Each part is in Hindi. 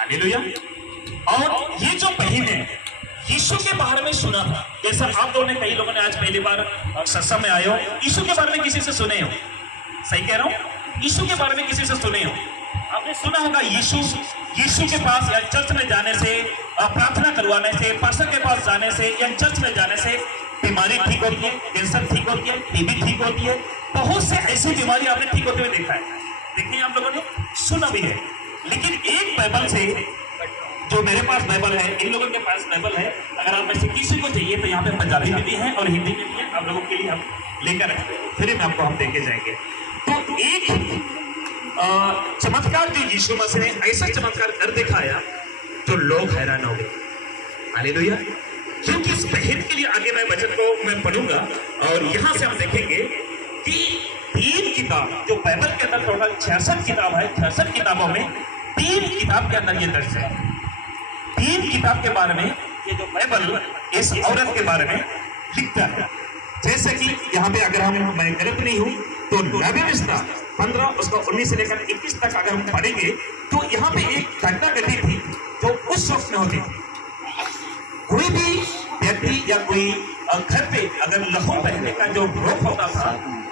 हालेलुया। और ये जो बहन है यीशु के बारे में सुना था, जैसा आप लोगों ने, कई लोगों ने आज पहली बार सत्संग में आए हो, यीशु के बारे में किसी से सुने हो? सही कह रहा हूं, यीशु के बारे में किसी से सुने हो? आपने सुना होगा यीशु के पास या चर्च में जाने से, प्रार्थना करवाने से, पास्टर के पास जाने से या चर्च में जाने से बीमारी ठीक होती है, कैंसर ठीक होती है, टीबी ठीक होती है, बहुत से ऐसी बीमारी आपने ठीक होते हुए देखा है, देखिए आप लोगों ने सुना भी है। लेकिन एक बाइबल से, जो मेरे पास बाइबल है, इन लोगों के पास बाइबल है, अगर आप में से किसी को चाहिए तो यहाँ पे पंजाबी में भी है और हिंदी में भी है, आप लोगों के लिए हम लेकर फिर में आपको हम देके जाएंगे। तो एक चमत्कार जो यीशु मसीह ने ऐसा चमत्कार कर दिखाया तो लोग हैरान हो गए। हालेलुया। क्योंकि इस बहन के लिए आगे मैं वचन को मैं पढ़ूंगा और यहां से हम देखेंगे कि 3 किताब, जो बाइबल के अंदर टोटल 66 किताब है, 66 किताबों में 3 किताब के अंदर ये दर्ज है। 3 किताब के बारे में ये जो बाइबल इस औरत के बारे में लिखता है। जैसे कि यहाँ पे अगर मैं गलत नहीं हूं तो नबी रिश्ता 15 उसका 19 से लेकर 21 तक अगर हम पढ़ेंगे तो यहाँ पे एक घटना घटी थी जो उस वक्त में होती थी। कोई भी व्यक्ति या कोई घर पे अगर लहू बहने का जो रोग होता था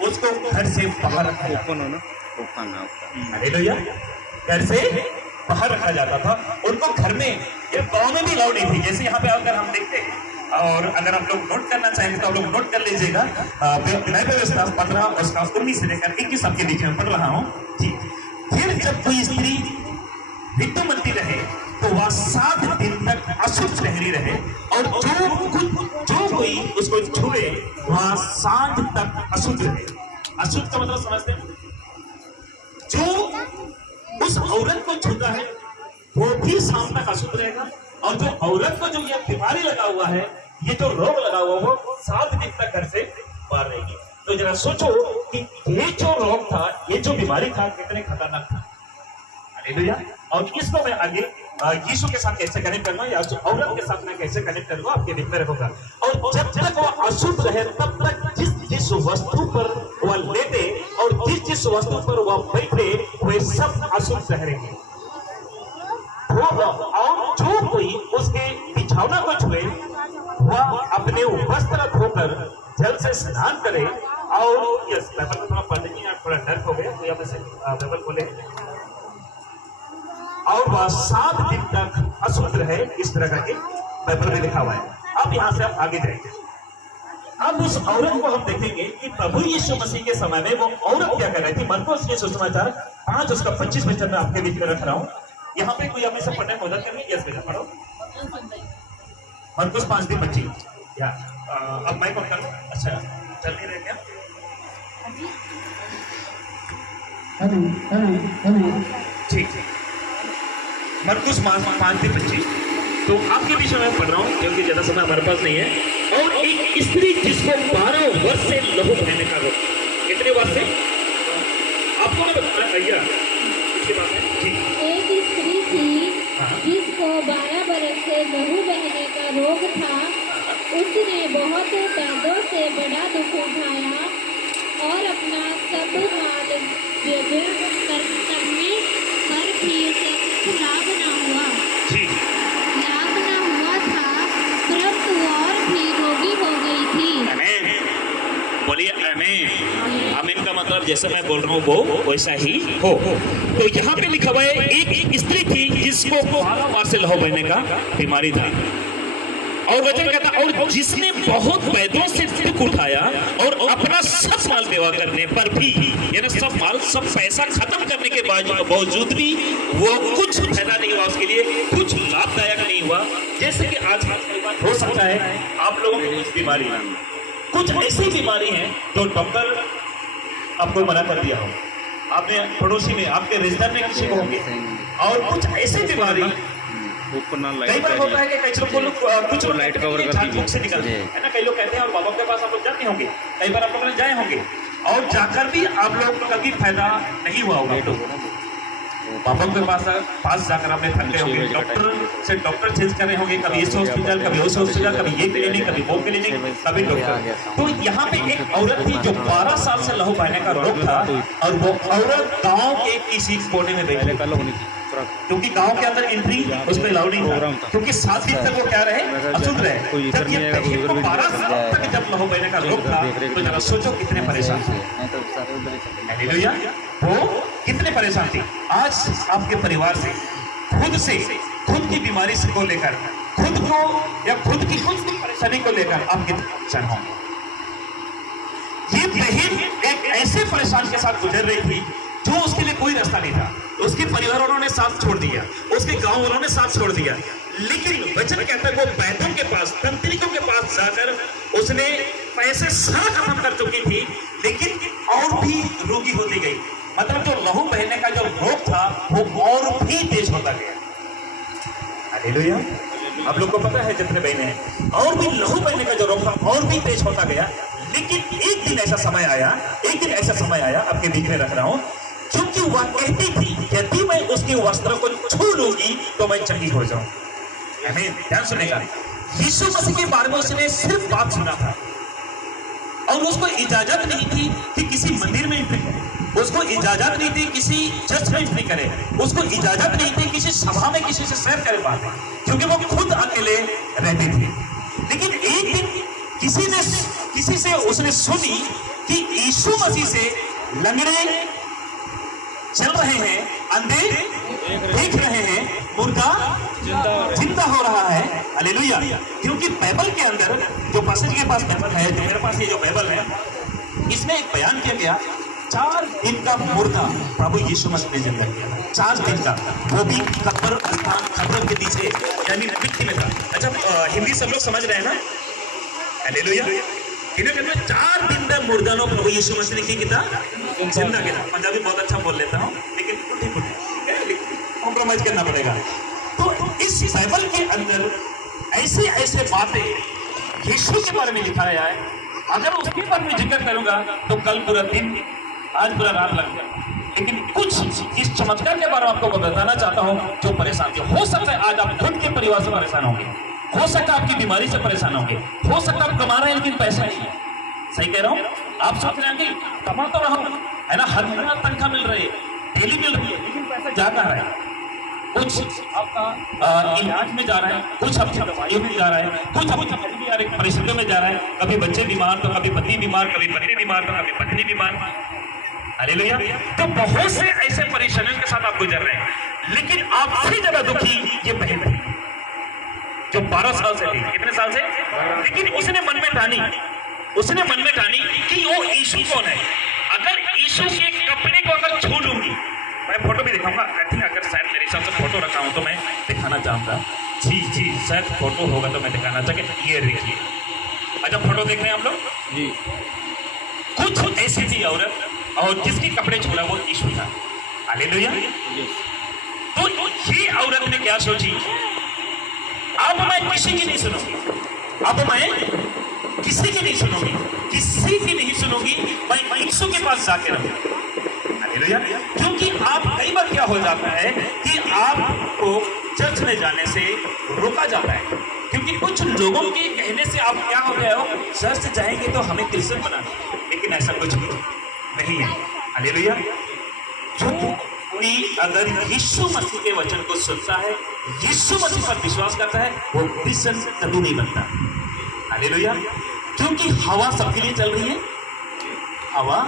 उसको घर से बाहर रखा जाता था। घर से बाहर रखा जाता था, उनको घर में या गाँव में भी अलाउ नहीं थी। जैसे यहाँ पे अगर हम देखते हैं और अगर आप लोग नोट करना चाहेंगे तो आप लोग नोट कर लीजिएगा। नए व्यवस्था 15 उसका 19 से लेकर 21 सबके बीच में पढ़ रहा हूँ जी। फिर जब कोई स्त्री ऋतुमती रहे तो वह 7 दिन तक अशुद्ध ठहरी रहे और जो कोई उसको छुए वह 7 तक अशुद्ध रहे। अशुद्ध का मतलब समझते हैं? जो उस औरत को छूता है वो भी शाम तक अशुद्ध रहेगा और जो औरत को जो ये बीमारी लगा हुआ है, ये जो रोग लगा हुआ वो 7 दिन तक घर से बाहर रहेगी। तो जरा सोचो कि ये जो रोग था, ये जो बीमारी था, कितने खतरनाक था। हालेलुया। और इसको मैं आगे यीशु के साथ कैसे कनेक्ट करूंगा या जो औरत के साथ मैं कैसे कनेक्ट करूंगा आपके बीच में रखूंगा। और जब तक वो अशुद्ध रहे तब तक जिस वस्तु पर वह लेटे और जिस वस्तु पर वह बैठे वे सब अशुद्ध ठहरेंगे। और जो कोई उसके बिछौना को छुए वह अपने वस्त्र धोकर जल से स्नान करे। और यस, बाइबल को थोड़ा पढ़ लीजिए, थोड़ा डर हो गया, कोई से बाइबल खोले। और वह 7 दिन तक अशुद्ध रहे, इस तरह का बाइबल में लिखा हुआ है। अब यहाँ से आप आगे जाएंगे। अब उस औरत को हम देखेंगे कि प्रभु यीशु मसीह के समय में वो औरत क्या कर रही थी। मरकुस के सुसमाचार 5 उसका 25 वचन में आपके बीच में रख रहा हूँ। यहाँ पे कोई हमें सब पढ़ने में मदद करेंगे? यस बेटा पढ़ो। मरकुस 5:25। या अब माइक ऑन कर लो। अच्छा, चल नहीं रहे क्या? ठीक है। मरकुस 5:25 तो आपके बीच में मैं पढ़ रहा हूँ क्योंकि ज्यादा समय हमारे पास नहीं है। और एक स्त्री जिसको 12 वर्ष से लहू बहने का रोग, कितने वर्ष से आपको ना बताया भैया? एक स्त्री थी जिसको 12 बरस से लहू बहने का रोग था। उसने बहुत पैदों से बड़ा दुख उठाया और अपना सब माल व्यय करने पर भी उसे कुछ लाभ न हुआ था, परंतु और भी रोगी हो गई थी। बोलिए आमीन। आमीन का मतलब जैसे मैं बोल रहा हूँ वो वैसा ही हो। तो यहाँ पे लिखा हुआ है एक स्त्री थी जिसको 12 बार से लहू बहने का बीमारी था। और वचन कहता और जिसने बहुत वैद्यों से दुख उठाया और अपना सब माल बेवा करने पर भी, यानी सब माल सब पैसा खत्म करने के बावजूद भी वो कुछ फायदा नहीं हुआ उसके लिए, कुछ लाभदायक नहीं हुआ। जैसे कि आज हो सकता है आप लोगों को कुछ बीमारी, कुछ ऐसी बीमारी है जो डॉक्टर आपको मना कर दिया हो, आपने पड़ोसी में आपके रिश्तेदार में किसी को होंगे। और कुछ ऐसी बीमारी कई बार होता है कि कई लोग कुछ लाइट कवर करती से निकलते है ना। कई लोग कहते हैं और बाबा के पास आप लोग जाते होंगे, कई बार आप लोग जाए होंगे और जाकर भी आप लोग को कभी फायदा नहीं हुआ होगा। बाबा के पास जाकर आपने थक गए होंगे, डॉक्टर से डॉक्टर चेंज कर रहे होंगे, कभी इस हॉस्पिटल, कभी उस हॉस्पिटल, कभी ये क्लिनिक, कभी वो क्लिनिक, कभी डॉक्टर। तो यहाँ पे एक औरत थी जो 12 साल से लहू बहने का रोग था और वो औरत गांव के किसी कोने में बैठी क्योंकि गांव के अंदर एंट्री उसमें अलाउड नहीं था, क्योंकि 7 दिन तक वो क्या रहे, अशुद्ध रहे। जब ये बहन को 12 साल तक जब लहू बहने का रोग था, तो जरा सोचो कितने परेशान थे। हालेलुया, वो कितने परेशान थे। आज आपके परिवार से खुद की बीमारी से को लेकर, खुद को या खुद की परेशानी को लेकर आप कितने परेशान होंगे। ये बहन एक ऐसे परेशान के साथ गुजर रही थी जो उसके लिए कोई रास्ता नहीं था। उसके परिवार वालों ने साथ छोड़ दिया, उसके गांव वालों ने साथ छोड़ दिया, लेकिन वचन कहता है वो वैद्यों के पास, तंत्रिकों के पास जाकर उसने पैसे सारा खत्म कर चुकी थी, लेकिन और भी रोगी होती गई। मतलब जो लहू बहने का जो रोग था वो और भी तेज होता गया। हालेलुया, आप लोग को पता है जितने बहने और भी लहू बहने का जो रोग था और भी तेज होता गया। लेकिन एक दिन ऐसा समय आया, आपके बीच में रख रहा हूं, क्योंकि वह कहती थी यदि मैं उसके वस्त्र को छू लूंगी तो मैं चंगी हो जाऊं। हमें ध्यान सुनेगा, यीशु मसीह के बारे में उसने सिर्फ बात सुना था और उसको इजाजत नहीं थी कि किसी मंदिर में एंट्री करे, उसको इजाजत नहीं थी किसी चर्च में एंट्री करे, उसको इजाजत नहीं थी किसी सभा में किसी से शेयर करे बातें, क्योंकि वो खुद अकेले रहती थी। लेकिन एक दिन किसी से उसने सुनी कि यीशु मसीह से लंगड़े चल रहे हैं, अंधे देख रहे हैं, मुर्दा जिंदा हो रहा है। हालेलुया, क्योंकि बाइबल के अंदर जो पास्टर के पास बाइबल है, जो मेरे पास ये जो बाइबल है, इसमें एक बयान किया गया 4 दिन का मुर्दा प्रभु यीशु मसीह ने जिंदा किया। 4 दिन का, वो भी कब्र के पीछे यानी मिट्टी में था। अच्छा, हिंदी सब लोग समझ रहे हैं ना। हालेलुया, इन्हें 4 दिन का मुर्दा नो प्रभु यीशु मसीह ने किया जिंदा किया। पंजाबी बहुत अच्छा बोल लेता हूँ, लेकिन कुछ कॉम्प्रोमाइज करना पड़ेगा। तो इस बाइबल के अंदर ऐसे बातें यीशु के बारे में लिखाया है। अगर उसके बारे में जिक्र करूंगा तो कल पूरा दिन, आज पूरा रात लग जाए। लेकिन कुछ इस चमत्कार के बारे में आपको बताना चाहता हूं जो परेशान थे। हो सकता है आज आप खुद के परिवार से परेशान होंगे, हो सकता है आपकी बीमारी से परेशान होंगे, हो सकता है आप कमा रहे हैं लेकिन पैसा नहीं है। सही कह रहा हूं, आप सोच रहे हैं कमा तो रहा हूं, है ना, हर महीना तनख्वाह मिल रही है, डेली मिल रही है, लेकिन पैसा जा कहां रहा है। कुछ आपका इलाज में जा रहा है, कुछ आपकी दवाइयों में जा रहा है, कुछ आपकी परिस्थितियों में जा रहा है। कभी बच्चे बीमार तो कभी पति बीमार, कभी पत्नी बीमार तो कभी पत्नी बीमार। हालेलुया, तो बहुत से ऐसे परेशानियों के साथ आप गुजर रहे हैं। लेकिन आपसे ज्यादा दुखी ये बहन है जो 12 साल से थी। कितने साल से? लेकिन उसने मन में ठानी कि वो यीशु कौन है। अगर यीशु के कपड़े को अगर छू लूंगी, मैं फोटो भी दिखाऊंगा। आई थिंक अगर शायद मेरे हिसाब से फोटो रखा हूं तो मैं दिखाना चाहूंगा। जी शायद फोटो होगा तो मैं दिखाना चाहूंगा। ये देखिए, अच्छा फोटो देख रहे हैं आप लोग जी। कुछ ऐसी थी औरत और जिसके कपड़े छूला वो यीशु था। हालेलुया। तो ये औरत ने क्या सोची, अब मैं किसी की नहीं सुनूंगी, अब मैं किसी की नहीं सुनूंगी, मैं यीशु के पास जाके रहूंगी। हालेलुया। क्योंकि आप कई बार क्या हो जाता है कि आपको चर्च में जाने से रोका जाता है, क्योंकि कुछ लोगों के कहने से आप क्या हो गए हो, चर्च जाएंगे तो हमें क्रिश्चियन बनाना। लेकिन ऐसा कुछ नहीं है। हालेलुया। कोई अगर यीशु मसीह के वचन को सुनता है, यीशु मसीह पर विश्वास करता है, वो क्रिश्चियन कभी नहीं बनता। हालेलुया। क्योंकि हवा सबके लिए चल रही है, हवा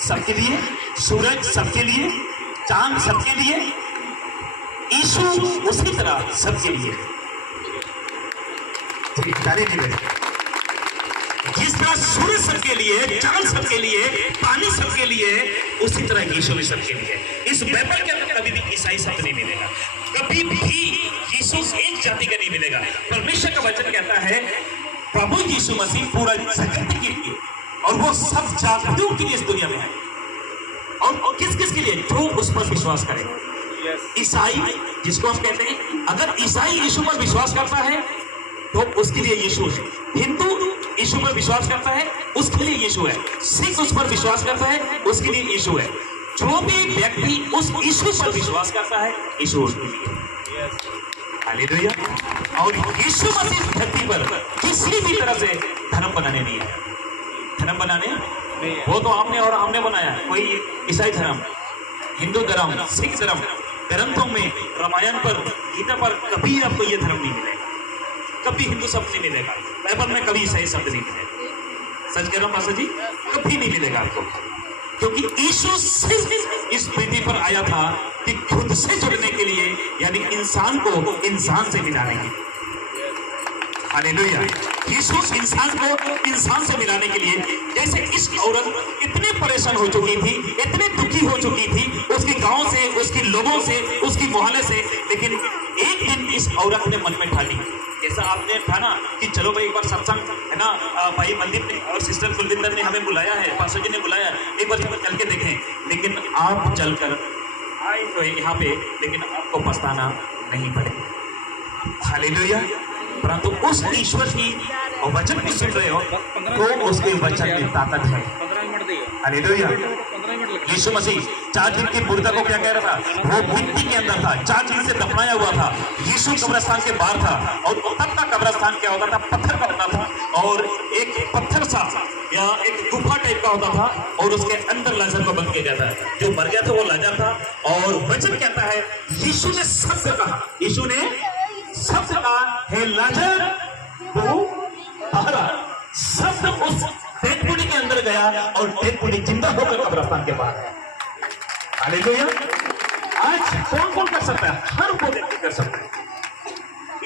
सबके लिए, सूरज सबके लिए, चांद सबके लिए, यीशु उसी तरह सबके लिए। जिस तरह सूरज सबके लिए, चांद सबके लिए, पानी सबके लिए, उसी तरह यीशु भी सबके लिए। इस बाइबल के अंदर कभी भी ईसाई शब्द नहीं मिलेगा, कभी भी यीशु एक जाति का नहीं मिलेगा। परमेश्वर का वचन कहता है प्रभु यीशु मसीह पूरा जगत के लिए, और वो सब जातियों के लिए इस दुनिया में है। और किस किस के लिए? जो उस पर विश्वास करे। ईसाई जिसको हम कहते हैं, अगर ईसाई यीशु पर विश्वास करता है तो उसके लिए यीशु है। हिंदू यीशु पर विश्वास करता है, उसके लिए यीशु है। सिख उस पर विश्वास करता है, उसके लिए यीशु है। जो भी व्यक्ति उस यीशु पर विश्वास करता है, यीशु उसके लिए। हालेलुया। और यीशु मसीह धरती पर किसी भी तरह से धर्म बनाने नहीं है। धर्म बनाने वो तो आपने और हमने बनाया है। कोई ईसाई धर्म, हिंदू धर्म, सिख धर्म, ग्रंथों में, रामायण पर, गीता पर कभी आपको ये धर्म नहीं मिलेगा, कभी हिंदू शब्द नहीं मिलेगा, बाइबल में कभी ईसाई शब्द नहीं मिलेगा। सच कह रहा हूं पास्टर जी, कभी नहीं मिलेगा आपको, क्योंकि यीशु सिर्फ इस पृथ्वी पर आया था कि खुद से जुड़ने के लिए, यानी इंसान को इंसान से मिलाने के लिए। हालेलुया। यीशु इंसान को इंसान से मिलाने के लिए, जैसे इस औरत इतनी परेशान हो चुकी थी, इतनी दुखी हो चुकी थी उसके गांव से, उसके लोगों से, उसकी मोहल्ले से, लेकिन एक दिन इस औरत ने मन में ठानी, जैसा आपने था ना कि चलो भाई एक बार सत्संग है ना, भाई मनदीप ने और सिस्टर कुलविंदर ने हमें बुलाया है, पास्टर जी ने बुलाया, एक बार चल के देखें। लेकिन आप चलकर आए तो यहाँ पे, लेकिन आपको पछताना नहीं पड़ेगा। हालेलुया। परंतु उस ईश्वर की वचन को सुन रहे हो तो उसके वचन में ताकत है। हालेलुया। यीशु मसीह 4 दिन की मुर्दा को क्या कह रहा था? वो मिट्टी के अंदर था, 4 दिन से दफनाया हुआ था। यीशु कब्रिस्तान के बाहर था, और तब का कब्रिस्तान क्या होता था? पत्थर का होता था, और एक पत्थर सा या एक गुफा टाइप का होता था, और उसके अंदर लाजर को बंद किया जाता है। जो मर गया था वो लाजर था, और वचन कहता है यीशु ने सबसे कहा, यीशु ने सबसे कहा, हे लाजर तू बाहर आ। शब्द उस डेड बॉडी के अंदर गया, और डेड बॉडी जिंदा होकर कब्रिस्तान के बाहर है। हालेलुया। आज कौन कौन कर सकता है? हर कोई व्यक्ति कर सकता है।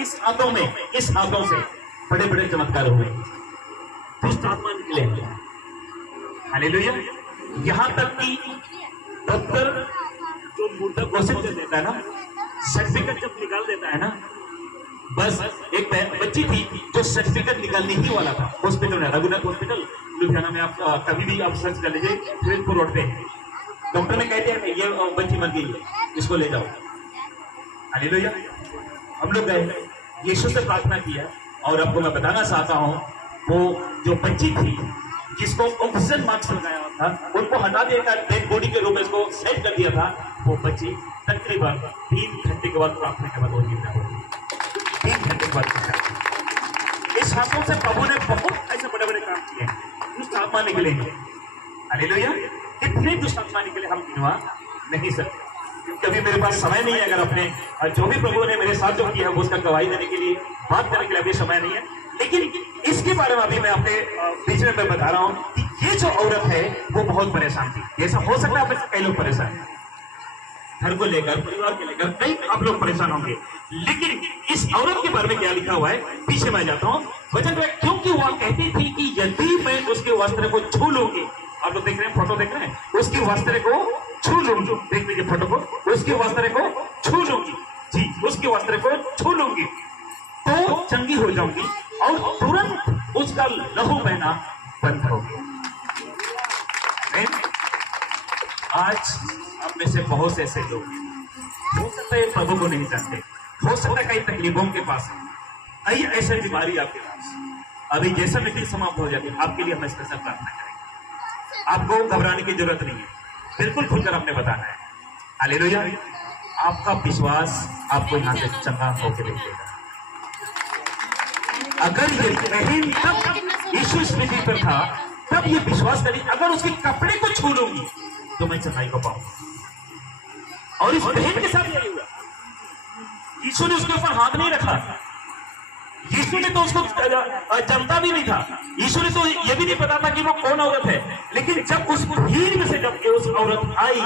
इस हाथों में, इस हाथों से बड़े बड़े चमत्कार हुए, दुष्ट आत्मा निकले। हालेलुया। यहां तक कि डॉक्टर जो मुर्दा घोषित कर देता है ना, सर्टिफिकेट जब निकाल देता है ना, बस एक बच्ची थी जो सर्टिफिकेट निकालने ही वाला था हॉस्पिटल में, रघुनाथ हॉस्पिटल लुधियाना में। आप कभी भी आप सर्च कर लीजिए, फिरोजपुर रोड पे। डॉक्टर ने कहते हैं ये बच्ची मर गई है, इसको ले जाओ। हालेलुया। हम लोग गए, यीशु से प्रार्थना किया, और आपको मैं बताना चाहता हूँ, वो जो बच्ची थी जिसको ऑक्सीजन मास्क लगाया हुआ था, उनको हटा दिया, डेड बॉडी के रूप में इसको सेट कर दिया था। वो बच्ची तकरीबन 3 घंटे के बाद प्रार्थना के बाद वो जिंदा हो गई। 3 घंटे के बाद। इस हाथों से प्रभु ने बहुत ऐसे बड़े बड़े काम किए। दुष्ट आत्मा निकले। हालेलुया। कितने दुष्ट आत्मा निकले हम गिनवा नहीं सकते, क्योंकि अभी मेरे पास समय नहीं है। अगर अपने जो भी प्रभु ने मेरे साथ जो किया है उसका गवाही देने के लिए, बात करने के लिए अभी समय नहीं है, लेकिन इसके बारे में अभी मैं अपने बीच में बता रहा हूं कि ये जो औरत है वो बहुत परेशान थी। ऐसा हो सकता है आप कई लोग परेशान हैं, घर को लेकर, परिवार को लेकर कई आप लोग परेशान होंगे, लेकिन इस औरत के बारे में क्या लिखा हुआ है, पीछे मैं जाता हूं वचन में। क्योंकि वह कहती थी कि यदि मैं उसके वस्त्र को छू लूंगी, आप लोग देख रहे हैं, फोटो देख रहे हैं, उसके वस्त्र को छू लूंगी, देख लीजिए फोटो को, उसके वस्त्र को छू लूंगी, जी उसके वस्त्र को छू लूंगी तो चंगी हो जाऊंगी, और तुरंत उसका लहू बहना बंद हो गया। आज आप में से बहुत से ऐसे लोग हो सकता है प्रभु को नहीं जानते, हो सकता है कई तकलीफों के पास, कई ऐसे बीमारी आपके पास। अभी जैसा मीटिंग समाप्त हो जाती है, आपके लिए हम स्पेशल प्रार्थना करेंगे। आपको घबराने की जरूरत नहीं है, बिल्कुल खुलकर आपने बताना है। हालेलुया। आपका विश्वास आपको यहाँ से चंगा होकर देखेगा। अगर ये बहन तब यीशु इस पृथ्वी पर था, तब ये विश्वास करी, अगर उसके कपड़े को छू लूंगी तो मैं चंगाई को पाऊंगा। और इस बहन के साथ यही हुआ। यीशु ने उसके ऊपर हाथ नहीं रखा, यीशु ने तो उसको जानता भी नहीं था, यीशु ने तो यह भी नहीं पता था कि वो कौन औरत है। लेकिन जब उस भीड़ में से जब उस औरत आई,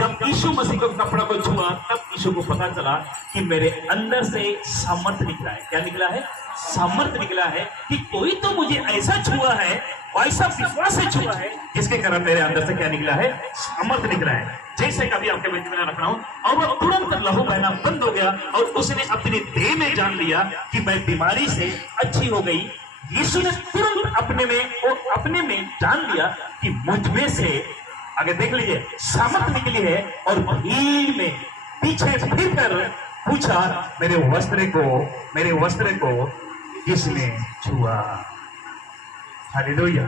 जब यीशु मसीह को कपड़ा को छुआ, तब यीशु को पता चला कि मेरे अंदर से सामर्थ निकला है। क्या निकला है? सामर्थ निकला है कि कोई तो मुझे ऐसा छुआ है, ऐसा विश्वास से छुआ है, जिसके कारण मेरे अंदर से क्या निकला है? सामर्थ निकला है। जैसे कभी आपके बीच में रख रहा हूं, और वो तुरंत लहू बहना बंद हो गया, और उसने अपनी देह में जान लिया कि मैं बीमारी से अच्छी हो गई। यीशु ने तुरंत अपने में जान लिया कि मुझ में से, आगे देख लीजिए, सामर्थ निकली है। और भीड़ में पीछे फिर कर पूछा, मेरे वस्त्र को किसने छुआ? हालेलुया।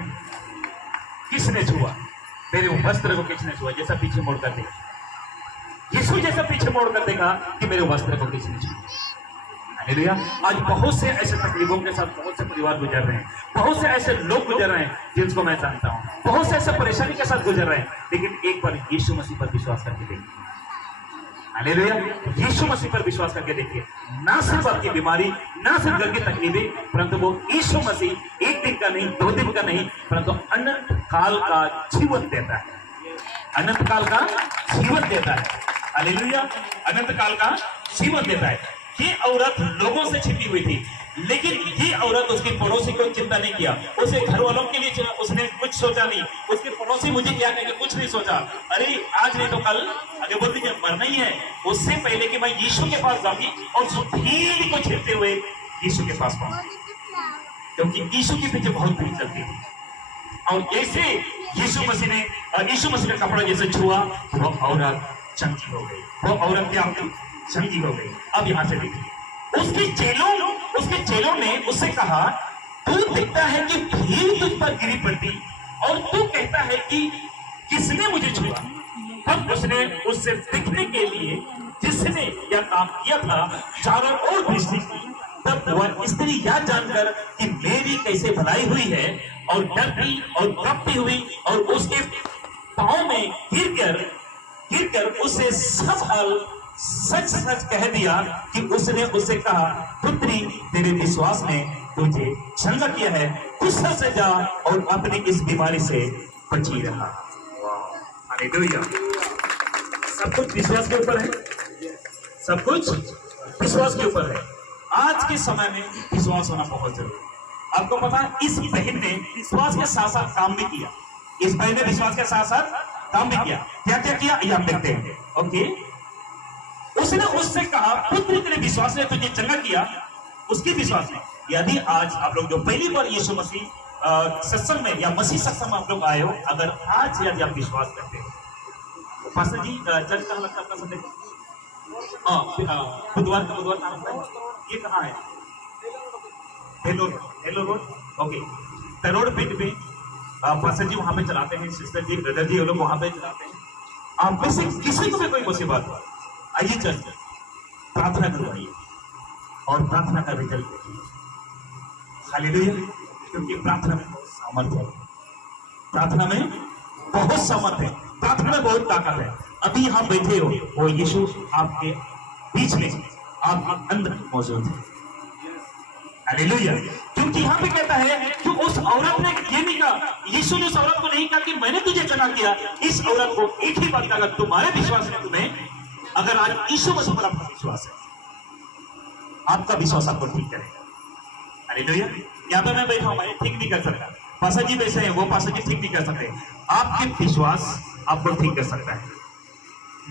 किसने छुआ? मेरे वस्त्र को किसने छुआ? जैसा पीछे मोड़कर देखा, यीशु जैसा पीछे मोड़कर देखा कि मेरे वस्त्र को किसने छुआ। हालेलुया। आज बहुत से ऐसे तकलीफों के साथ बहुत से परिवार गुजर रहे हैं, बहुत से ऐसे लोग गुजर रहे हैं जिनको मैं जानता हूं, बहुत से ऐसे परेशानी के साथ गुजर रहे हैं, लेकिन एक बार यीशु मसीह पर विश्वास करके देखिए। हालेलुया। यीशु मसीह पर विश्वास करके देखिए, ना सिर्फ आपकी बीमारी, ना सिर्फ घर की तकलीफें, परंतु वो यीशु मसीह एक दिन का नहीं, 2 दिन का नहीं, परंतु अनंत काल का जीवन देता है। अनंत काल का जीवन देता है। हालेलुया। अनंत काल का जीवन देता है। ये औरत लोगों से छिपी हुई थी, लेकिन ये औरत उसके पड़ोसी को चिंता नहीं किया, उसे घर वालों के लिए उसने कुछ सोचा नहीं, उसके पड़ोसी मुझे क्या कहेंगे कुछ नहीं सोचा। अरे आज नहीं तो कल, आगे बोल दीजिए, मरना ही है। उससे पहले कि मैं यीशु के पास जाऊंगी और भीड़ को छिपते हुए यीशु के पास पहुंची, क्योंकि यीशु के पीछे बहुत भीड़ चलती थी। और जैसे यीशु मसीह का कपड़ा जैसे छुआ, वो औरत चंगी हो गई। वो औरत क्या हो गई? चंगी हो गई। अब यहां से देखिए, उसके चेलों ने उससे कहा, तू दिखता है कि भीड़ तुझ पर गिरी पड़ती और तू कहता है कि किसने मुझे छुआ। तब उसने उससे दिखने के लिए जिसने यह काम किया था चारों ओर दृष्टि की। तब वह स्त्री यह जानकर कि मेरी कैसे भलाई हुई है और डरती और कांपती हुई और उसके पांव में गिरकर उससे सब हाल सच कह दिया कि उसने उससे कहा, पुत्री तेरे विश्वास ने तुझे चंगा किया है, गुस्सा से जा और अपनी इस बीमारी से बची रहा। हालेलुया। सब कुछ विश्वास के ऊपर है। सब कुछ विश्वास के ऊपर है। आज के समय में विश्वास होना बहुत जरूरी है। आपको पता है, इस बहन ने विश्वास के साथ साथ काम भी किया। इस बहन ने विश्वास के साथ साथ काम भी किया। क्या क्या किया ये हम देखते हैं। ओके, उसने उससे कहा, पुत्र तेरे विश्वास ने तुझे चंगा किया। उसके विश्वास में, यदि आज आप लोग जो पहली बार यीशु मसीह सत्संग में या मसीह सत्संग में आप लोग आए हो, अगर आज यदि आप विश्वास करते हो, पास्टर जी चर्च कहाँ लगता है आपका संडे? बुधवार का कहाँ लगता है? ये कहाँ है? Hello road. ओके, रोड पे पास्टर जी वहां पे चलाते हैं, सिस्टर जी, ब्रदर जी, वो लोग वहां पे चलाते हैं। आप में से किसी को भी कोई मुसीबत हो, आइए चर्च प्रार्थना करवाइए और प्रार्थना का रिजल्ट देखिए। हालेलुया। क्योंकि प्रार्थना में बहुत सामर्थ है। प्रार्थना में बहुत सामर्थ है। प्रार्थना में बहुत ताकत है। अभी यहाँ बैठे हो, वो यीशु आपके बीच में, आपके अंदर मौजूद है। हालेलुया। क्योंकि यहाँ पे कहता है कि उस औरत ने ये नहीं कहा, यीशु ने उस औरत को नहीं कहा कि मैंने तुझे चंगा किया। इस औरत को एक ही बात कहा, तुम्हारे विश्वास में तुम्हें, अगर आज यीशु मसीह पर आपका विश्वास है, आपका विश्वास आपको ठीक करेगा। हालेलुया। यहाँ पे मैं बैठा हूं, मैं ठीक नहीं कर सकता, पासा जी वैसे हैं, वो पासा जी ठीक नहीं कर सकते। आपके विश्वास आपको ठीक कर सकता है।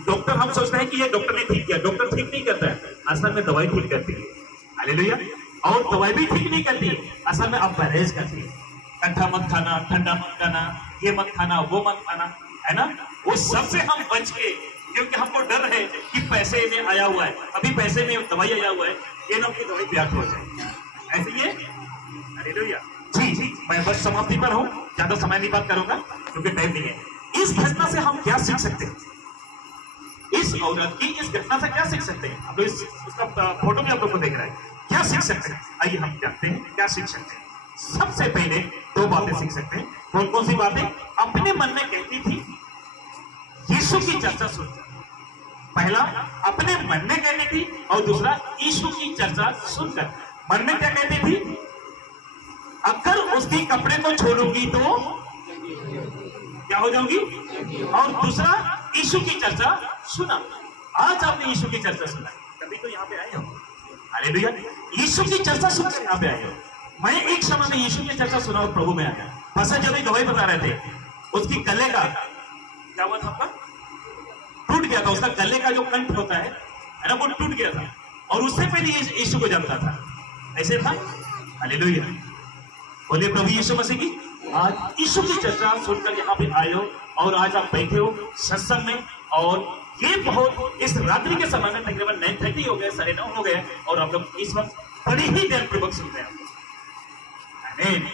डॉक्टर, हम सोचते हैं कि ये डॉक्टर ने ठीक किया, डॉक्टर ठीक नहीं करता है, असल में दवाई ठीक करती है। हालेलुया। और दवाई भी ठीक नहीं करती है, असल में आप परहेज करती है। ठंडा मत खाना, ठंडा मत खाना, ये मत खाना, वो मत खाना, है ना। वो सबसे हम बच के, क्योंकि हमको डर है कि पैसे में आया हुआ है, अभी पैसे में दवाई आया हुआ है, ये ना की दवाई व्यार्थ हो जाए, ऐसे ही है। हालेलुया। जी, मैं बस समाप्ति पर हूं, ज्यादा समय नहीं बात करूंगा क्योंकि टाइम नहीं है। इस घटना से हम क्या सीख सकते हैं? इस औरत की इस घटना से क्या सीख सकते हैं? आप लोग उसका फोटो भी आप लोग को देख रहे हैं, क्या सीख सकते हैं? आइए हम जानते हैं क्या सीख सकते हैं। सबसे पहले 2 बातें सीख सकते हैं। कौन कौन सी बातें? अपने मन में कहती थी यीशु की चर्चा सुनकर। पहला अपने मन में कहती थी और दूसरा यीशु की चर्चा सुनकर। मन में क्या कहती थी? अगर उसके कपड़े को छोड़ूंगी तो क्या हो जाऊंगी, और दूसरा यीशु की चर्चा सुना। आज आपने यीशु की चर्चा सुना, तभी तो यहाँ पे आए हो। हालेलुया। यीशु की चर्चा सुनकर यहाँ पे आए हो। मैं एक समय में यीशु की चर्चा सुना और प्रभु में आ गया। बस जब एक गवाही बता रहे थे, उसकी गले का क्या हुआ था, आपका टूट गया था। उसका गले का जो कंठ होता है ना, वो टूट गया था, और उससे पहले यीशु को जानता था, ऐसे था। हालेलुया। बोलिए प्रभु यीशु मसीह की। आज यीशु की चर्चा सुनकर यहाँ पे आए हो और आज आप बैठे हो सत्संग में, और ये बहुत इस रात्रि के समय में तकरीबन 9:30 हो गए, 9:30 हो गए, और आप लोग इस वक्त बड़ी ही ध्यान पूर्वक सुन रहे हैं। आमीन।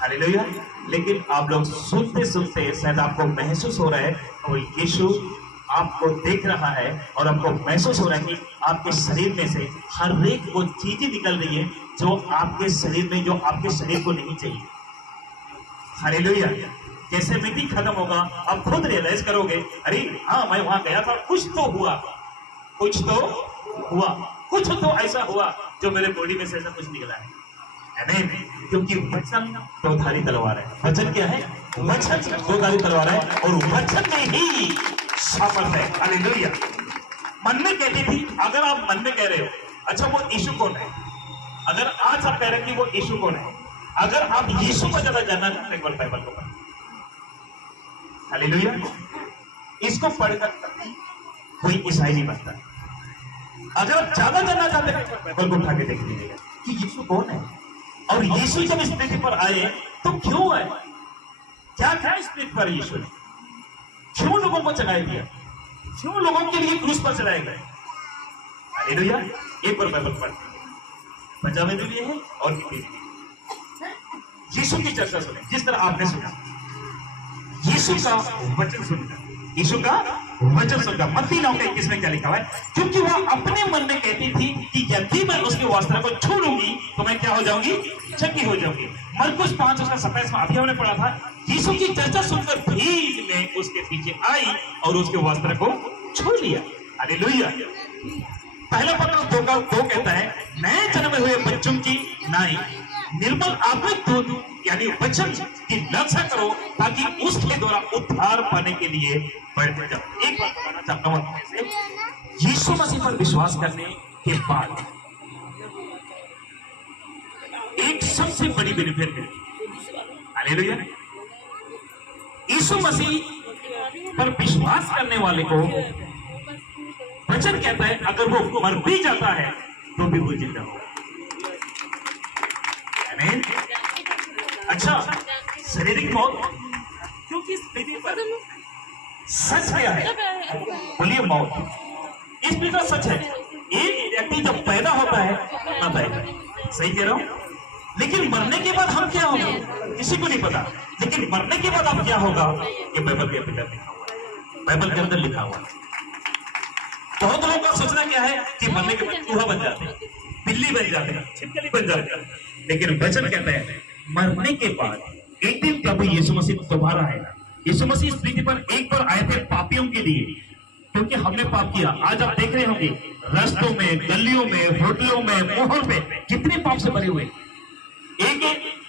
हालेलुया। लेकिन आप लोग सुनते सुनते शायद आपको महसूस हो रहा है और यीशु आपको देख रहा है और आपको महसूस हो रहा है कि आपके शरीर में से हर एक वो चीजें निकल रही है जो आपके शरीर में, जो आपके शरीर को नहीं चाहिए। हालेलुया। जैसे मीटिंग खत्म होगा, आप खुद रियलाइज करोगे, अरे हाँ मैं वहां गया था, कुछ तो हुआ, कुछ तो हुआ, कुछ तो ऐसा हुआ जो मेरे बॉडी में से ऐसा कुछ निकला है। आमीन। क्योंकि वचन दो-धारी तलवार है। वचन क्या है? वचन दो-धारी तलवार है और वचन में ही सामर्थ है। हालेलुया। मन में कहती थी, अगर आप मन में कह रहे हो अच्छा वो यीशु कौन है, अगर आज आप कह रहे हैं कि वो यीशु कौन है, अगर आप यीशु को ज्यादा जानना चाहते हैं केवल बाइबल को पढ़ें। हालेलुया। इसको पढ़कर कोई ईसाई नहीं बनता। अगर आप ज्यादा जानना चाहते हैं बाइबल को उठा के देख लीजिएगा कि यीशु कौन है और यीशु जब इस पृथ्वी पर आए तो क्यों आए, क्या था इस पृथ्वी पर यीशु ने, क्यों लोगों को चढ़ाया दिया, क्यों लोगों के लिए क्रूस पर चढ़ाए गए। हालेलुया। एक बार बाइबल पढ़ते पंजाबी में भी है और हिंदी में भी। यीशु की चर्चा सुने जिस तरह आपने सुना, यीशु का वचन सुनकर, यीशु का वचन सुनकर। मत्ती 9:21 में क्या लिखा हुआ है? क्योंकि वह अपने मन में कहती थी कि यदि मैं उसके वस्त्र को छू लूंगी तो मैं क्या हो जाऊंगी, चंगी हो जाऊंगी। मरकुस 5:27 में अभी हमने पढ़ा था, यीशु की चर्चा सुनकर भीड़ में उसके पीछे आई और उसके वस्त्र को छू लिया। हालेलुया। पहला पत्र 2:2 कहता है, नए जन्मे हुए बच्चों की नाई निर्मल आत्मिक दूध यानी वचन की रक्षा करो ताकि उसके द्वारा उद्धार पाने के लिए बढ़ते जाओ। एक बात बताना चाहता हूं आपसे, यीशु मसीह पर विश्वास करने के बाद एक सबसे बड़ी बेनिफिट है। हालेलुया। यीशु मसीह पर विश्वास करने वाले को वचन कहता है अगर वो मर भी जाता है तो भी वो जिंदा होगा। आमीन। अच्छा, शारीरिक मौत, क्योंकि इस पृथ्वी पर सच क्या है, बोलिए मौत इस पृथ्वी पर सच है। एक व्यक्ति जब पैदा होता है मरता है, सही कह रहा हूं, लेकिन मरने के बाद हम क्या होंगे किसी को नहीं पता। लेकिन मरने के बाद अब क्या होगा ये बाइबल के अंदर लिखा हुआ है, बाइबल के अंदर लिखा हुआ है। बहुत लोगों का सोचना क्या है कि मरने के बाद चूहा बन जाते हैं, बिल्ली बन जाते हैं, छिपकली बन जाते हैं, लेकिन वचन कहता है मरने के बाद एक दिन प्रभु यीशु मसीह दोबारा आएगा। यीशु मसीह इस पृथ्वी पर एक बार आए थे पापियों के लिए, क्योंकि हमने पाप किया। आज आप देख रहे होंगे रास्तों में, गलियों में, होटलों में, मोहल्लों में कितने पाप से भरे हुए। एक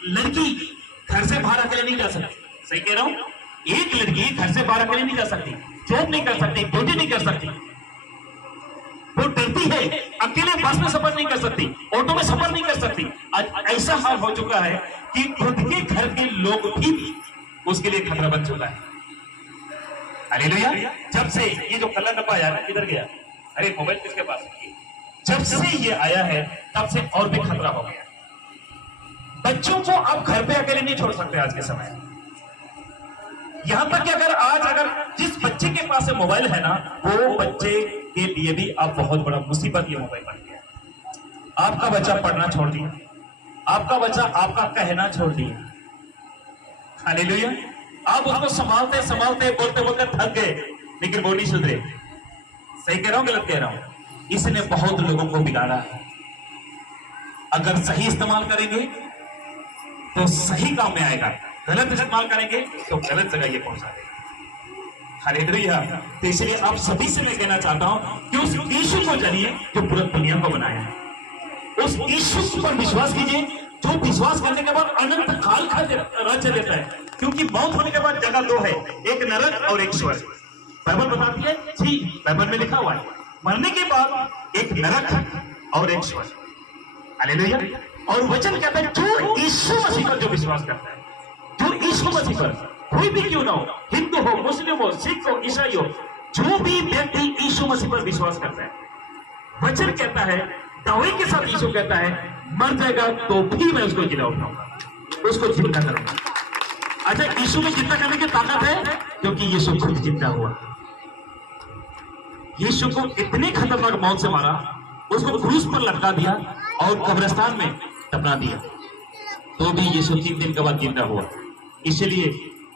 लड़की घर से बाहर अकेले नहीं जा सकती, सही कह रहा हूं, एक लड़की घर से बाहर अकेले नहीं जा सकती, जॉब नहीं कर सकती, ड्यूटी नहीं कर सकती, वो डरती है, अकेले बस में सफर नहीं कर सकती, ऑटो में सफर नहीं कर सकती। आज ऐसा हाल हो चुका है कि खुद के घर के लोग भी उसके लिए खतरा बन चुका है। हालेलुया। जब से ये जो कलर डब्बा आया ना, किधर गया, अरे मोबाइल किसके पास है, जब से ये आया है तब से और भी खतरा हो गया। बच्चों को आप घर पे अकेले नहीं छोड़ सकते आज के समय। यहां तक कि अगर जिस बच्चे के पास मोबाइल है ना, वो बच्चे के लिए भी अब बहुत बड़ा मुसीबत ये मोबाइल बन गया। आपका बच्चा पढ़ना छोड़ दिया, आपका बच्चा आपका कहना छोड़ दिया। हालेलुया। आप उसको संभालते संभालते बोलते बोलते थक गए, लेकिन वो नहीं सुधरे। सही कह रहा हूं, गलत कह रहा हूं? इसने बहुत लोगों को बिगाड़ा है। अगर सही इस्तेमाल करेंगे तो सही काम में आएगा, गलत इस्तेमाल करेंगे तो गलत जगह ये पहुंचा देगा। हालेलुया। तो इसलिए आप सभी से मैं कहना चाहता हूं कि उस यीशु को जानिए जो पूरी दुनिया को बनाया है। उस यीशु पर विश्वास कीजिए जो विश्वास करने के बाद अनंत काल का राज्य देता है। क्योंकि मौत होने के बाद जगह दो है, एक नरक और एक स्वर्ग। बाइबल बताती है, जी बाइबल में लिखा हुआ है, मरने के बाद एक नरक और एक स्वर्ग। हालेलुया। और वचन कहता है जो यीशु मसीह पर जो विश्वास करता है, जो यीशु मसीह पर कोई भी क्यों ना हो, हिंदू हो, मुस्लिम हो, सिख हो, ईसाई हो, जो भी व्यक्ति यीशु मसीह पर विश्वास करता है, वचन कहता है, दावे के साथ यीशु कहता है, मर जाएगा तो भी मैं उसको जिला उठाऊंगा, उसको जिंदा करूंगा। अच्छा, यीशु में जिंदा करने की ताकत है क्योंकि यीशु खुद जिंदा हुआ। यीशु को इतनी खतरनाक मौत से मारा, उसको क्रूस पर लटका दिया और कब्रिस्तान में दफना दिया, तो भी यीशु 3 दिन के बाद जिंदा हुआ। इसलिए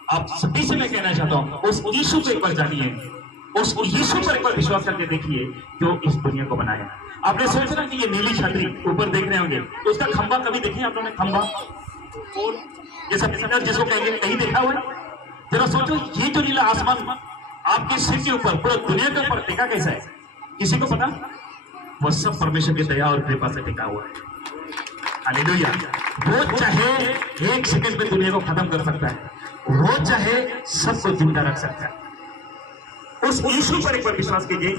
आप सभी से मैं कहना चाहता हूं, उस यीशु को एक बार जानिए, उस यीशु पर एक बार विश्वास करके देखिए जो इस दुनिया को बनाया। आपने सोचा कि ये नीली छतरी ऊपर देख रहे होंगे, तो उसका खंबा कभी देखे आप लोगों ने? खंबा ये सब जिसको कहेंगे, कहीं देखा हुआ? जरा सोचो, ये जो नीला आसमान आपके सिर के ऊपर पूरा दुनिया के ऊपर देखा कैसा है? किसी को पता? वो सब परमेश्वर की दया और कृपा से टिका हुआ है। हालेलुया। वो चाहे एक सेकंड में दुनिया को खत्म कर सकता है, वो चाहे सबको जिंदा रख सकता है। उस यीशु पर एक बार विश्वास कीजिए,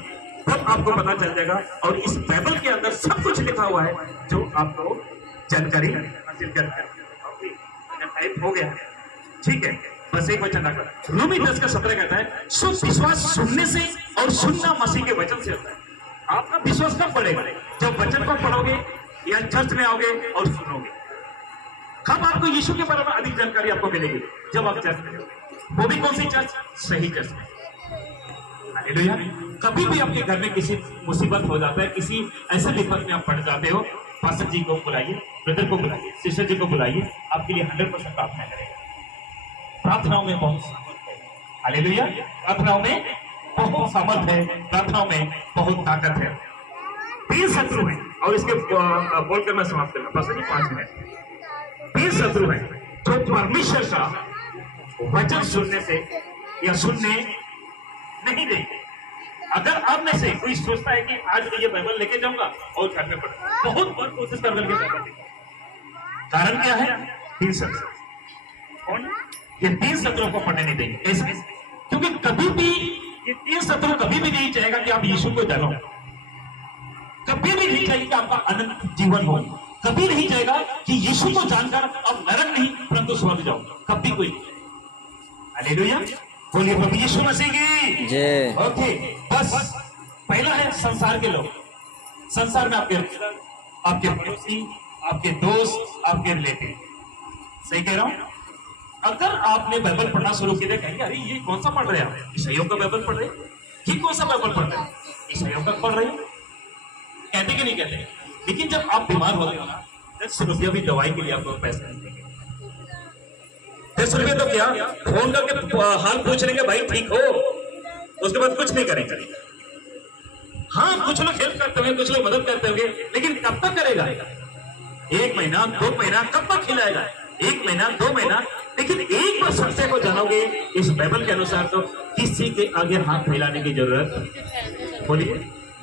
तब आपको पता चल जाएगा। और इस बाइबल के अंदर सब कुछ लिखा हुआ है जो आपको जानकारी हासिल करना टाइप हो गया है। ठीक है, बस एक वचन रखा। रोमी 10:17 कहता है, सो विश्वास सुनने से और सुनना मसीह के वचन से होता है। आपका विश्वास कब बढ़ेगा? जब वचन को पढ़ोगे या चर्च में आओगे और सुनोगे। कब आपको यीशु के बारे में अधिक जानकारी आपको मिलेगी? जब आप चर्च में जाओगे। वो भी कौन सी चर्च? सही चर्च में। हालेलुया। कभी भी आपके घर में किसी मुसीबत हो जाता है, किसी ऐसे विपद में आप पड़ जाते हो, पास्टर जी को बुलाइए, ब्रदर को बुलाइए, सिस्टर जी को बुलाइए, आपके लिए 100% प्रार्थना करेगा। प्रार्थनाओं में बहुत सामर्थ है। हालेलुया। प्रार्थनाओं में बहुत सामर्थ है, प्रार्थनाओं में बहुत ताकत है। 3 शत्रु हैं, और इसके बोलकर मैं समाप्त करूंगा, बस 5 मिनट। 3 शत्रु हैं जो परमेश्वर का वचन सुनने से या सुनने नहीं देंगे। अगर आप में से कोई सोचता है कि आज मैं ये बाइबल लेके जाऊंगा और घर में पढ़ूंगा, बहुत बार कोशिश कर करके बाइबल लेके, कारण क्या है? 3 शत्रु। कौन? ये 3 शत्रुओं को पढ़ने नहीं देंगे। कैसे? क्योंकि कभी भी ये 3 शत्रु कभी भी नहीं चाहेगा कि आप यीशु को जानो, कभी भी नहीं चाहेगा कि आपका अनंत जीवन हो, कभी नहीं चाहेगा कि यीशु को जानकर आप नरक नहीं परंतु स्वर्ग जाओ, कभी कोई नहीं। हालेलुया। बोलिए प्रभु यीशु मसीह की जय। ओके, बस पहला है संसार के लोग। संसार में आपके पड़ोसी, आपके दोस्त, आपके रिलेटिव। सही कह रहा हूं? अगर आपने बाइबल पढ़ना शुरू किया, कहेंगे अरे ये कौन सा पढ़ रहे हैं आप? ईसाइयों का बाइबल पढ़ रहे हैं? ये कौन सा बाइबल पढ़ रहे हैं? ईसाइयों का पढ़ रहे हैं? कहते कि नहीं कहते? लेकिन जब आप बीमार होते हो ना, 10 रुपया भी दवाई के लिए आपको पैसे नहीं देंगे। 10 रुपये तो क्या, फोन करके हाल पूछ लेंगे, भाई ठीक हो, उसके बाद कुछ नहीं करेंगे। हाँ, कुछ लोग हेल्प करते होंगे, कुछ लोग मदद करते होंगे, लेकिन कब तक करेगा? 1 महीना, 2 महीना, कब तक खिलाएगा? 1 महीना, 2 महीना। लेकिन एक बार सत्य को जानोगे इस बाइबल के अनुसार, तो किसी के आगे हाथ फैलाने की जरूरत बोलिए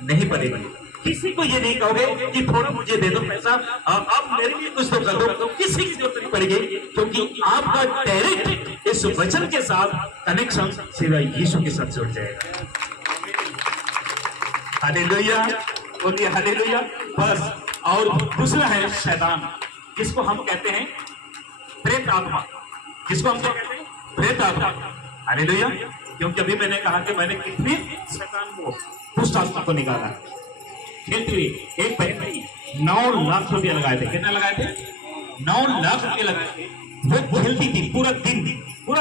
नहीं पड़ेगी। किसी को ये नहीं कहोगे कि थोड़ा मुझे दे दो पैसा, आप मेरे लिए कुछ तो कर दो, तो किसी की जरूरत नहीं पड़ेगी, क्योंकि आपका डायरेक्ट इस वचन के साथ कनेक्शन सीधा यीशु के साथ जुड़ जाएगा। हालेलुया। बोलिए हालेलुया। बस। और दूसरा है शैतान, जिसको हम कहते हैं प्रेत आत्मा। जिसको हम क्या कहते हैं? प्रेत आत्मा। हालेलुया। क्योंकि अभी मैंने कहा कि मैंने कितने शैतान को, दुष्ट आत्मा को निकाला। खेलती हुई एक बहन ने 9 लाख रुपया लगाए थे। कितना लगाए थे? 9 लाख रुपया लगाए थे। वो खेलती थी पूरा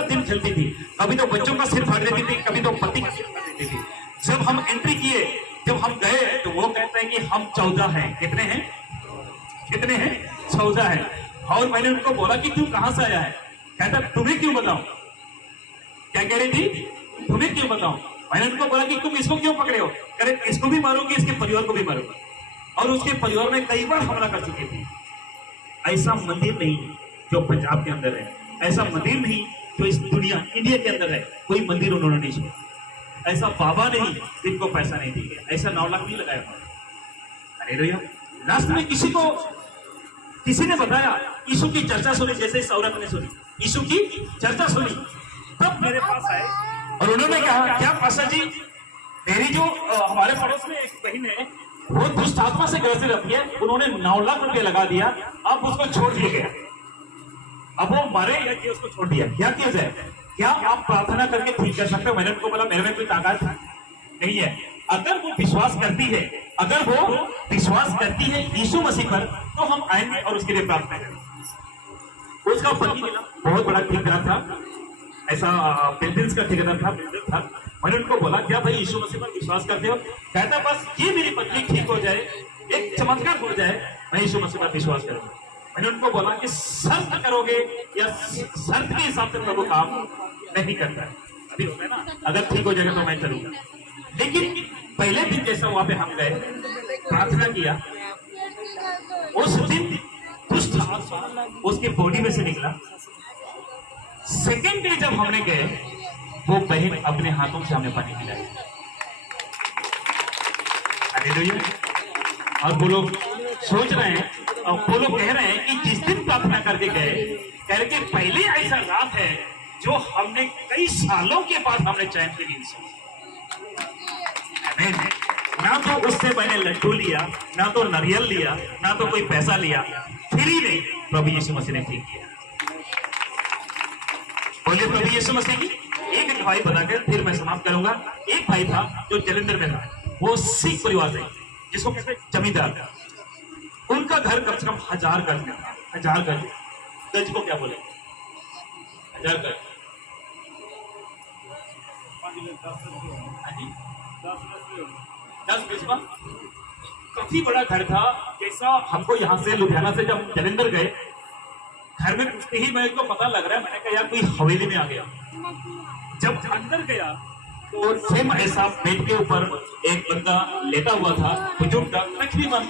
दिन खेलती थी। कभी तो बच्चों का सिर फाड़ देती थी, कभी तो पति का सिर फाड़ देती थी। जब हम एंट्री किए, जब हम गए, तो वो कहते हैं कि हम 14 हैं। कितने हैं? 14 हैं। और मैंने उनको बोला कि तू कहां से आया है? कहता तुम्हें क्यों बताऊं? क्या कह रही थी? तुम्हें क्यों बताऊं? मैंने उनको बोला कि तुम इसको क्यों पकड़े हो? कह रहे इसको भी मारूंगी, इसके परिवार को भी मारूंगी। और उसके परिवार में कई बार हमला कर चुकी थी। ऐसा मंदिर नहीं जो पंजाब के अंदर है, ऐसा मंदिर नहीं जो इस दुनिया इंडिया के अंदर है, कोई मंदिर उन्होंने नहीं छोड़ा। ऐसा बाबा नहीं जिनको पैसा नहीं दिया, ऐसा 9 लाख नहीं लगाया। हालेलुया। लास्ट में किसी ने बताया, यीशु की चर्चा सुनी, जैसे इस औरत ने सुनी, यीशु की चर्चा सुनी, तब मेरे पास आए और उन्होंने कहा क्या पास्टर जी, मेरी जो हमारे पड़ोस में एक बहन है, वो दुष्ट आत्मा से ग्रसित रहती है, उन्होंने 9 लाख रुपया लगा दिया, अब उसको छोड़ दिया गया। अब वो मरे या कि उसको छोड़ दिया, क्या किया जाए? क्या आप प्रार्थना करके ठीक कर सकते हो? मैंने उनको बोला मेरे में कोई ताकत नहीं है। अगर वो विश्वास करती है, यीशु मसीह पर, तो हम आएंगे और उसके लिए प्रार्थना करेंगे। उसका पति मिला, बहुत बड़ा ठेकेदार था, ऐसा बिल्डिंग्स का ठेकेदार था, बिल्डर था। मैंने उनको बोला क्या भाई यीशु मसीह पर विश्वास करते हो? कहता बस ये मेरी पत्नी ठीक हो जाए, एक चमत्कार हो जाए, मैं यीशु मसीह पर विश्वास करूंगा। मैंने उनको बोला कि शर्त करोगे या शर्त के हिसाब से प्रभु काम नहीं करता है। अभी होता है ना, अगर ठीक हो जाएगा तो मैं चलूंगा। लेकिन पहले दिन जैसा वहां पे हम गए, प्रार्थना किया, उस दिन दुष्ट आत्मा उसकी बॉडी में से निकला। सेकेंड डे जब हमने गए, वो बहन अपने हाथों से हमें पानी पिलाई। हालेलुया। और वो लोग सोच रहे हैं और वो लोग कह रहे हैं कि जिस दिन प्रार्थना करके गए, कह के पहले ऐसा रात है जो हमने कई सालों के बाद हमने चैन की नींद सोई। आमीन। ना तो उससे मैंने लड्डू लिया, ना तो नारियल लिया, ना तो कोई पैसा लिया, फ्री में प्रभु यीशु मसीह ने ठीक किया। बोलिए प्रभु यीशु मसीह की। एक भाई बताकर फिर मैं समाप्त करूंगा। एक भाई था जो जलंधर में था, वो सिख परिवार से, जिसको कहते हैं जमींदार। उनका घर कम से कम 1000 गज में था। 1000 गज, गज को क्या बोले? 1000 गज 10 गज का काफी बड़ा घर था। कैसा, हमको यहाँ से लुधियाना से जब जलंधर गए, घर में घुसते ही मेरे को पता लग रहा है, मैंने कहा यार कोई हवेली में आ गया। जब अंदर गया तो सेम ऐसा बेड के ऊपर एक बंदा लेटा हुआ था, बुजुर्ग था, तकरीबन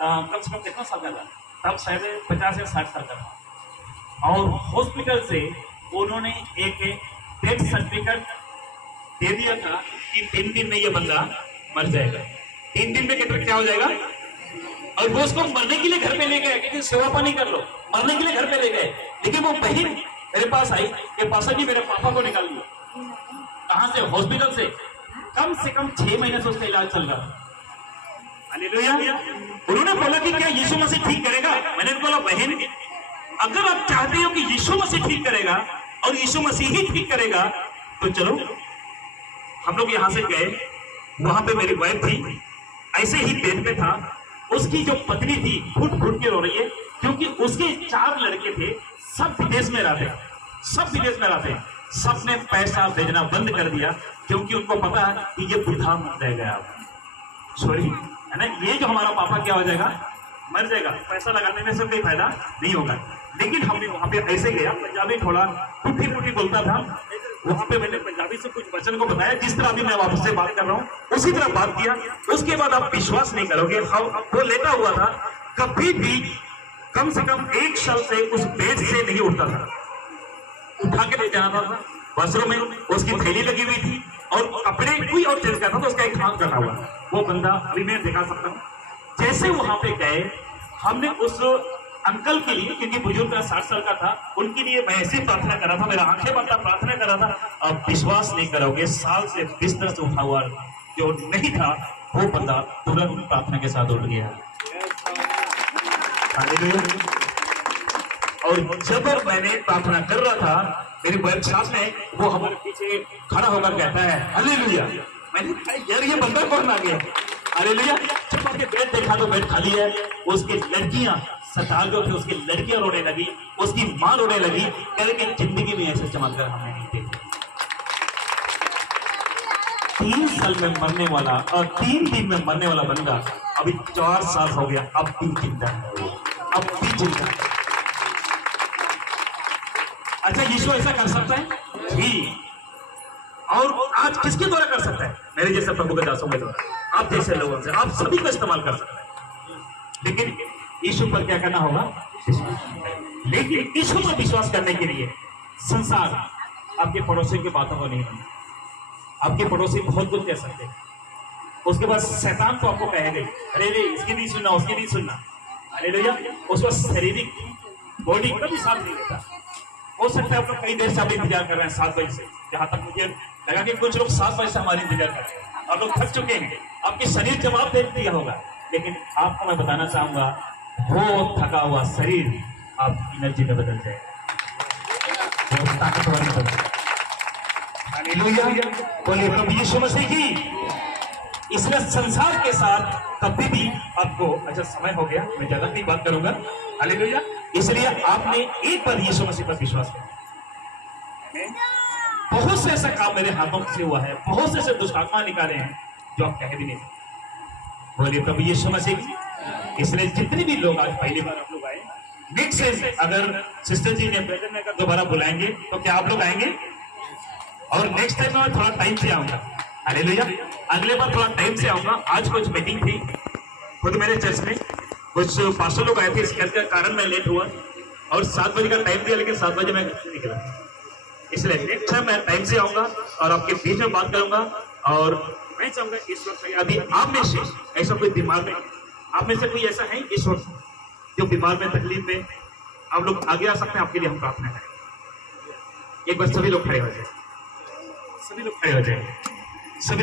कम से कम कितना साल का था तब? शायद 50 या 60 साल का था। और हॉस्पिटल से उन्होंने एक डेथ सर्टिफिकेट दे दिया था कि 3 दिन में ये बंदा मर जाएगा। 3 दिन में क्या हो जाएगा? और वो उसको मरने के लिए घर पे ले गए, क्योंकि सेवा पानी कर लो, मरने के लिए घर पे ले गए। लेकिन वो बहन मेरे पास आई कि पासा जी मेरे पापा को निकाल दिया। कहां से? हॉस्पिटल से। कम से कम 6 महीने से उसका इलाज चल रहा था। हालेलुया। उन्होंने बोला कि क्या यीशु मसीह ठीक करेगा? मैंने बोला बहन, अगर आप चाहते हो कि यीशु मसीह ठीक करेगा और यीशु मसीह ही ठीक करेगा तो चलो। हम लोग यहां से गए, वहां पे मेरी वाइफ थी, ऐसे ही बेड पे था। उसकी जो पत्नी थी घुट घुट के रो रही है, क्योंकि उसके 4 लड़के थे, सब विदेश में रहते, सब विदेश में रहते। सबने पैसा भेजना बंद कर दिया, क्योंकि उनको पता है कि ये बुढ़ा मर जाएगा। सॉरी है ना, ये जो हमारा पापा क्या हो जाएगा? मर जाएगा। पैसा लगाने में से कोई फायदा नहीं होगा। लेकिन हमने वहां पे ऐसे गया, पंजाबी थोड़ा टूटी फूटी बोलता था, वहां पे मैंने पंजाबी से कुछ वचन को बताया, जिस तरह अभी मैं वापस से बात कर रहा हूँ उसी तरह बात किया। उसके बाद आप विश्वास नहीं करोगे, वो लेटा हुआ था, कभी भी कम से कम 1 साल से उस बेड से नहीं उठता था। उठा के ले जाना था वस्त्रों में, उसकी थैली लगी हुई थी और कपड़े कोई और चेंज करता था, उसका एक हाथ कटा हुआ। वो बंदा अभी मैं दिखा सकता हूँ। जैसे वहां पे गए, हमने उस अंकल के लिए, क्योंकि बुजुर्ग का 60 साल का था, उनके लिए मैं ऐसी प्रार्थना कर रहा था, मेरा आंखें बंद था, प्रार्थना कर रहा था। अब विश्वास नहीं करोगे, साल से बिस्तर से उठा हुआ जो नहीं था, वो बंदा तुरंत प्रार्थना के साथ उठ गया। और जब मैंने प्रार्थना कर रहा था, मेरी वाइफ साथ में, वो हमारे पीछे खड़ा होकर कहता है हालेलुया। मैंने कहा यार ये बंदा कौन आ गया? हालेलुया। जब आके बेड देखा तो बेड खाली है। उसकी लड़कियां 7 जो थे, उसकी लड़कियां रोने लगी, उसकी मां रोने लगी, कह रही कि जिंदगी में ऐसे चमत्कार हमने नहीं देखे। 3 साल में मरने वाला और 3 दिन में मरने वाला बंदा अभी 4 साल हो गया, अब भी जिंदा है वो, अब भी जिंदा है। अच्छा, यीशु ऐसा कर सकता है जी, और आज किसके द्वारा कर सकता है? मेरे जैसे प्रभु के दासों के द्वारा, आप जैसे लोगों से, आप सभी को इस्तेमाल कर सकते हैं। लेकिन यीशु पर क्या करना होगा? लेकिन यीशु पर विश्वास करने के लिए संसार आपके पड़ोसी की बातों को नहीं मानता। आपके पड़ोसी बहुत कुछ कह सकते हैं, उसके बाद शैतान तो आपको कहेगा अरे रे इसकी नहीं सुनना, उसकी नहीं सुनना। हालेलुया। उसका शारीरिक बॉडी कभी साथ नहीं देता। हो सकता है आप लोग कई देर से आप इंतजार कर रहे हैं 7 बजे से, जहां तक मुझे लगा कि कुछ लोग 7 बजे से हमारे इंतजार कर रहे हैं। आप लोग थक चुके हैं, आपके शरीर जवाब दे दिया होगा। लेकिन आपको मैं बताना चाहूंगा, वो थका हुआ शरीर आप एनर्जी में बदल जाएगा, वो ताकतवर बन जाएगा। हालेलुया। बोलिए प्रभु यीशु मसीह की। इसलिए संसार के साथ कभी भी आपको, अच्छा समय हो गया, मैं ज्यादा नहीं बात करूंगा। हालेलुया। इसलिए आपने एक बार यीशु मसीह पर विश्वास किया। बहुत से ऐसा काम मेरे हाथों से हुआ है, बहुत से ऐसे दुष्टात्मा निकाले हैं जो आप कह भी नहीं सकते। बोलिए प्रभु यीशु मसीह की। इसलिए जितने भी लोग आज पहली बार आप लोग आए, नेक्स्ट टाइम अगर सिस्टर जी ने ब्रदर ने अगर दोबारा बुलाएंगे तो क्या आप लोग आएंगे? और नेक्स्ट टाइम मैं थोड़ा टाइम से आऊंगा। हालेलुया। अगले बार थोड़ा टाइम से आऊंगा। आज कुछ मीटिंग थी खुद मेरे चर्च में, कुछ पास्टर लोग आए थे, इस कारण मैं लेट हुआ और 7 बजे का टाइम दिया, लेकिन 7 बजे मैं घर से निकला। इसलिए नेक्स्ट टाइम मैं टाइम से आऊंगा और आपके बीच में बात करूंगा। और मैं मैं चाहूंगा इस वक्त अभी आप में से ऐसा कोई बीमार में, आप में से कोई ऐसा है इस वक्त जो बीमार में, तकलीफ में, आप लोग आगे आ सकते हैं, आपके लिए हम प्रार्थना करें। एक बार सभी लोग खड़े हो जाए, सभी लोग खड़े हो जाए, सभी